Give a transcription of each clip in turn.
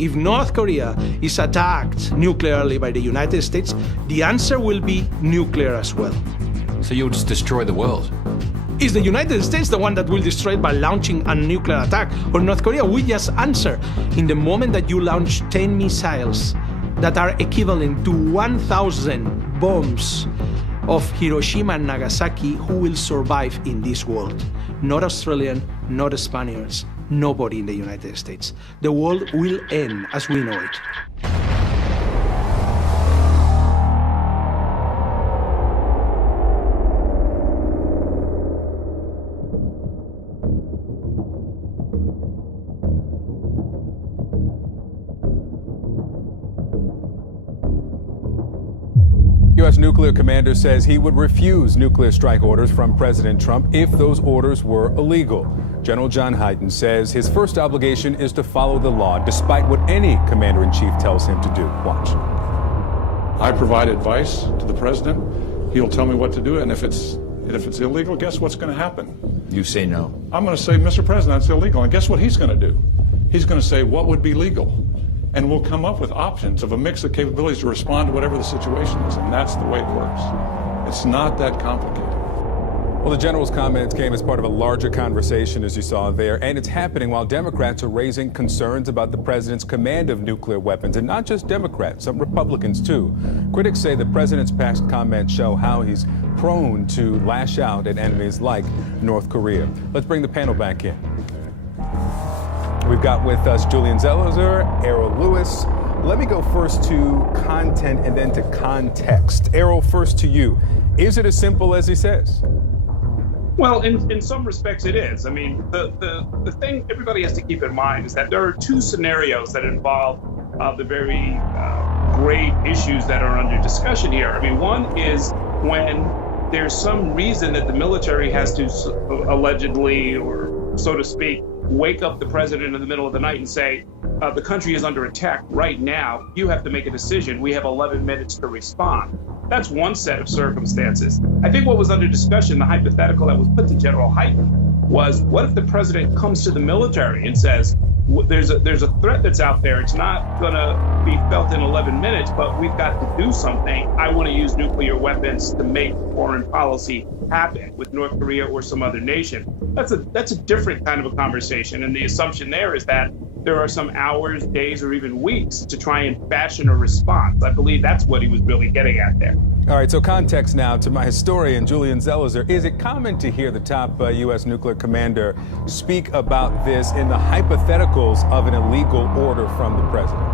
if North Korea is attacked nuclearly by the United States, the answer will be nuclear as well. So you'll just destroy the world? Is the United States the one that will destroy it by launching a nuclear attack? Or North Korea? We just answer. In the moment that you launch 10 missiles that are equivalent to 1,000 bombs of Hiroshima and Nagasaki, who will survive in this world? Not Australian, not Spaniards, nobody in the United States. The world will end as we know it. U.S. nuclear commander says he would refuse nuclear strike orders from President Trump if those orders were illegal. General John Hyten says his first obligation is to follow the law, despite what any commander-in-chief tells him to do. Watch. I provide advice to the president. He'll tell me what to do, and if it's illegal, guess what's going to happen? You say no. I'm going to say, Mr. President, that's illegal. And guess what he's going to do? He's going to say, what would be legal? And we'll come up with options of a mix of capabilities to respond to whatever the situation is. And that's the way it works. It's not that complicated. Well, the general's comments came as part of a larger conversation, as you saw there, and it's happening while Democrats are raising concerns about the president's command of nuclear weapons, and not just Democrats, some Republicans too. Critics say the president's past comments show how he's prone to lash out at enemies like North Korea. Let's bring the panel back in. We've got with us Julian Zelizer, Errol Lewis. Let me go first to content and then to context. Errol, first to you. Is it as simple as he says? Well, in some respects it is. I mean, the thing everybody has to keep in mind is that there are two scenarios that involve the very grave issues that are under discussion here. I mean, one is when there's some reason that the military has to allegedly, or so to speak, wake up the president in the middle of the night and say, the country is under attack right now. You have to make a decision. We have 11 minutes to respond. That's one set of circumstances. I think what was under discussion, the hypothetical that was put to General Hyten, was what if the president comes to the military and says, there's a threat that's out there. It's not going to be felt in 11 minutes, but we've got to do something. I want to use nuclear weapons to make foreign policy happen with North Korea or some other nation. That's a different kind of a conversation. And the assumption there is that there are some hours, days, or even weeks to try and fashion a response. I believe that's what he was really getting at there. All right, so context now to my historian, Julian Zelizer. Is it common to hear the top U.S. nuclear commander speak about this in the hypotheticals of an illegal order from the president?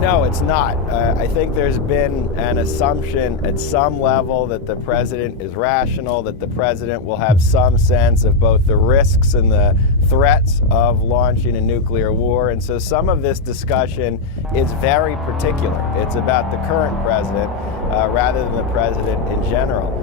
No, it's not. I think there's been an assumption at some level that the president is rational, that the president will have some sense of both the risks and the threats of launching a nuclear war. And so some of this discussion is very particular. It's about the current president rather than the president in general.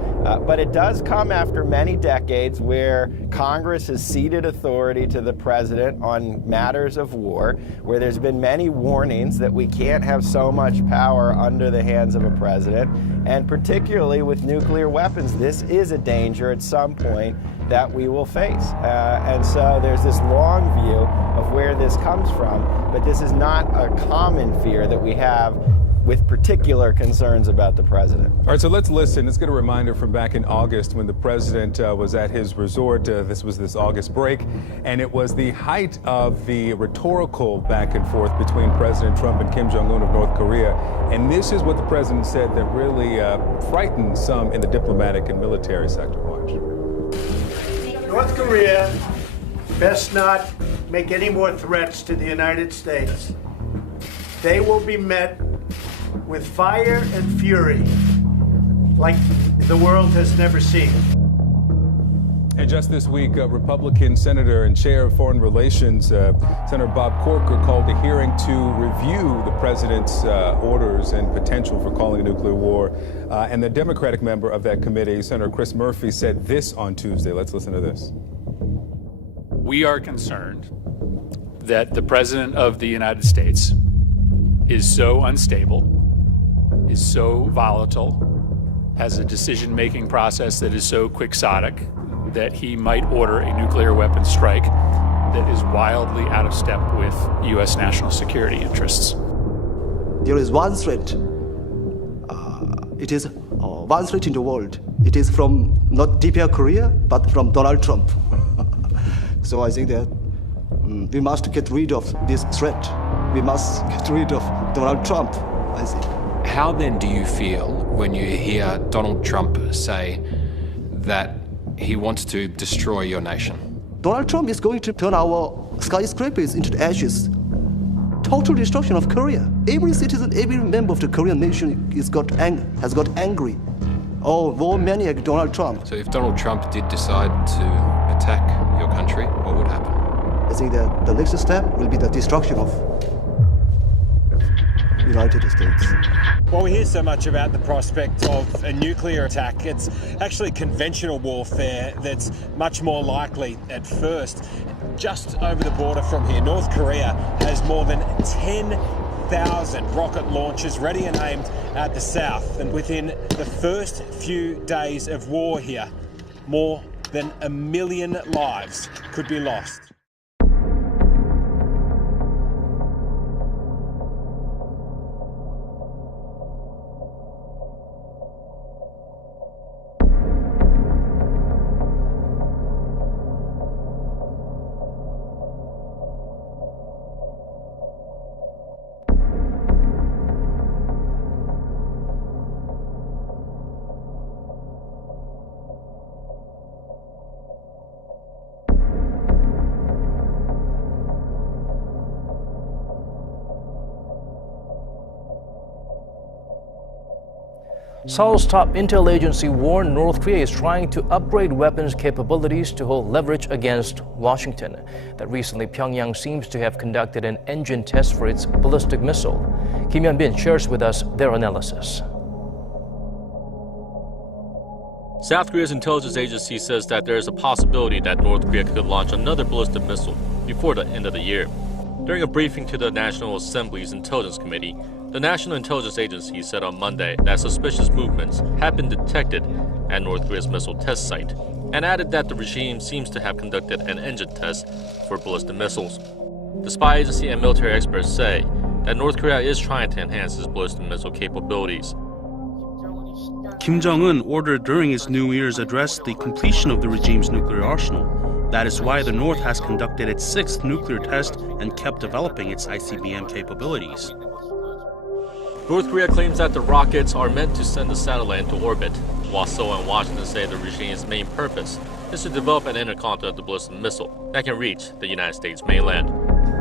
But it does come after many decades where Congress has ceded authority to the president on matters of war, where there's been many warnings that we can't have so much power under the hands of a president, and particularly with nuclear weapons, this is a danger at some point that we will face. And so there's this long view of where this comes from, but this is not a common fear that we have with particular concerns about the president. All right, so let's listen. Let's get a reminder from back in August when the president was at his resort. This was this August break, and it was the height of the rhetorical back and forth between President Trump and Kim Jong-un of North Korea. And this is what the president said that really frightened some in the diplomatic and military sector. Watch. North Korea best not make any more threats to the United States. They will be met with fire and fury like the world has never seen. And just this week, Republican Senator and Chair of Foreign Relations, Senator Bob Corker, called a hearing to review the president's orders and potential for calling a nuclear war. And the Democratic member of that committee, Senator Chris Murphy, said this on Tuesday. Let's listen to this. We are concerned that the President of the United States is so unstable, is so volatile, has a decision-making process that is so quixotic that he might order a nuclear weapons strike that is wildly out of step with U.S. national security interests. There is one threat. It is one threat in the world. It is from not DPR Korea, but from Donald Trump. So I think that we must get rid of this threat. We must get rid of Donald Trump, I think. How then do you feel when you hear Donald Trump say that he wants to destroy your nation? Donald Trump is going to turn our skyscrapers into ashes. Total destruction of Korea. Every citizen, every member of the Korean nation has got angry. Oh, war maniac Donald Trump. So if Donald Trump did decide to attack your country, what would happen? I think that the next step will be the destruction of United States. Well, we hear so much about the prospect of a nuclear attack. It's actually conventional warfare that's much more likely at first. Just over the border from here, North Korea has more than 10,000 rocket launchers ready and aimed at the south. And within the first few days of war here, more than 1 million lives could be lost. Seoul's top intel agency warned North Korea is trying to upgrade weapons capabilities to hold leverage against Washington. That recently Pyongyang seems to have conducted an engine test for its ballistic missile. Kim Hyun-bin shares with us their analysis. South Korea's intelligence agency says that there is a possibility that North Korea could launch another ballistic missile before the end of the year. During a briefing to the National Assembly's Intelligence Committee, the National Intelligence Agency said on Monday that suspicious movements had been detected at North Korea's missile test site, and added that the regime seems to have conducted an engine test for ballistic missiles. The spy agency and military experts say that North Korea is trying to enhance its ballistic missile capabilities. Kim Jong-un ordered during his New Year's address the completion of the regime's nuclear arsenal. That is why the North has conducted its 6th nuclear test and kept developing its ICBM capabilities. North Korea claims that the rockets are meant to send the satellite into orbit, while Seoul and Washington say the regime's main purpose is to develop an intercontinental ballistic missile that can reach the United States mainland.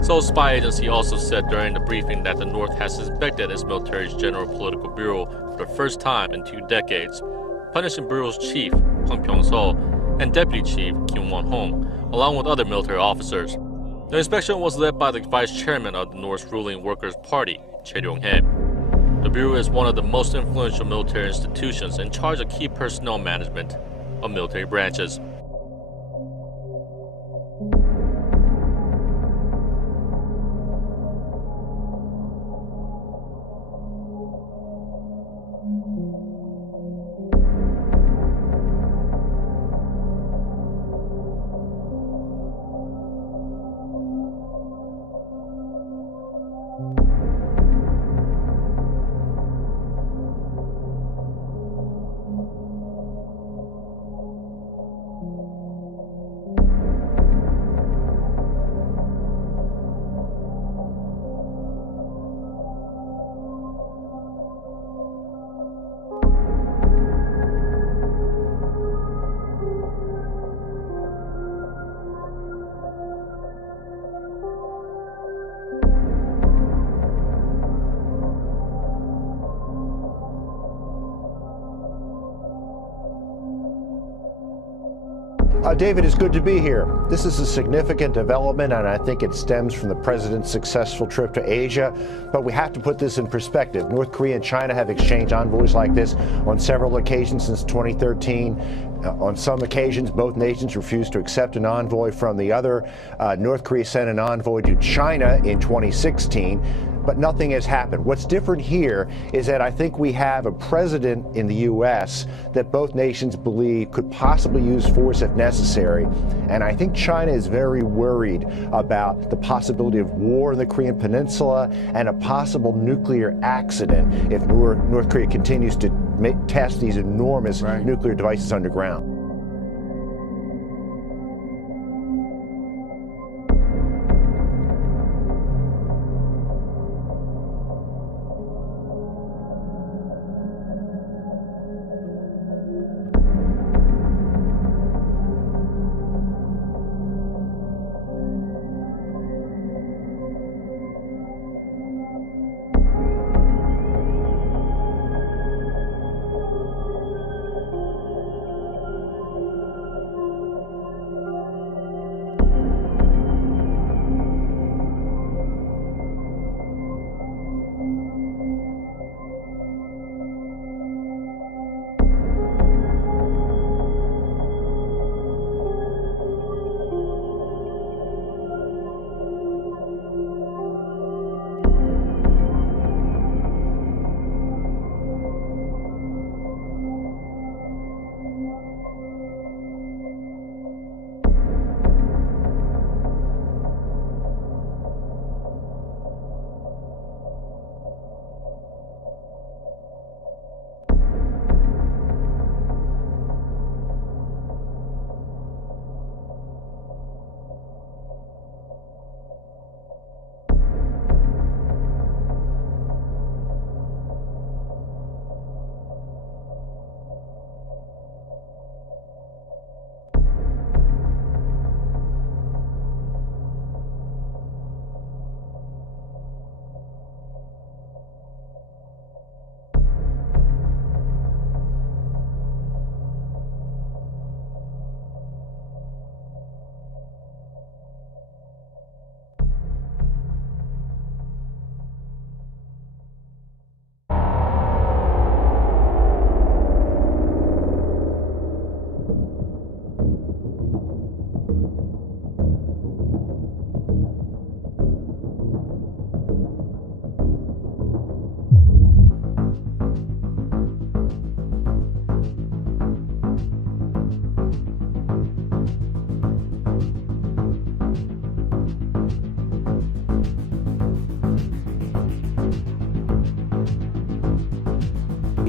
Seoul's spy agency also said during the briefing that the North has inspected its military's General Political Bureau for the first time in 2 decades, punishing Bureau's chief, Hwang Pyong-sol, and deputy chief, Kim Won-hong, along with other military officers. The inspection was led by the vice chairman of the North's ruling Workers' Party, Choi Ryong-hae. The Bureau is one of the most influential military institutions in charge of key personnel management of military branches. David, it's good to be here. This is a significant development, and I think it stems from the president's successful trip to Asia. But we have to put this in perspective. North Korea and China have exchanged envoys like this on several occasions since 2013. On some occasions, both nations refused to accept an envoy from the other. North Korea sent an envoy to China in 2016. but nothing has happened. What's different here is that I think we have a president in the U.S. that both nations believe could possibly use force if necessary. And I think China is very worried about the possibility of war in the Korean Peninsula and a possible nuclear accident if North Korea continues to test these enormous nuclear devices underground.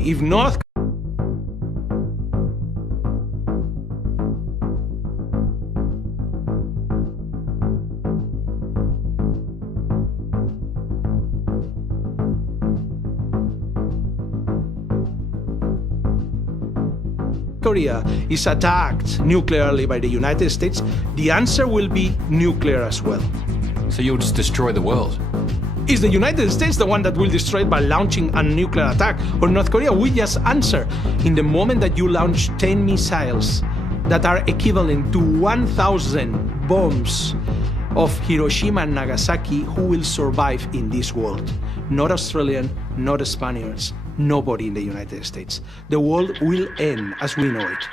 If North Korea is attacked nuclearly by the United States, the answer will be nuclear as well. So you'll just destroy the world? Is the United States the one that will destroy it by launching a nuclear attack? Or North Korea will just answer in the moment that you launch 10 missiles that are equivalent to 1,000 bombs of Hiroshima and Nagasaki? Who will survive in this world? Not Australian, not Spaniards, nobody in the United States. The world will end as we know it.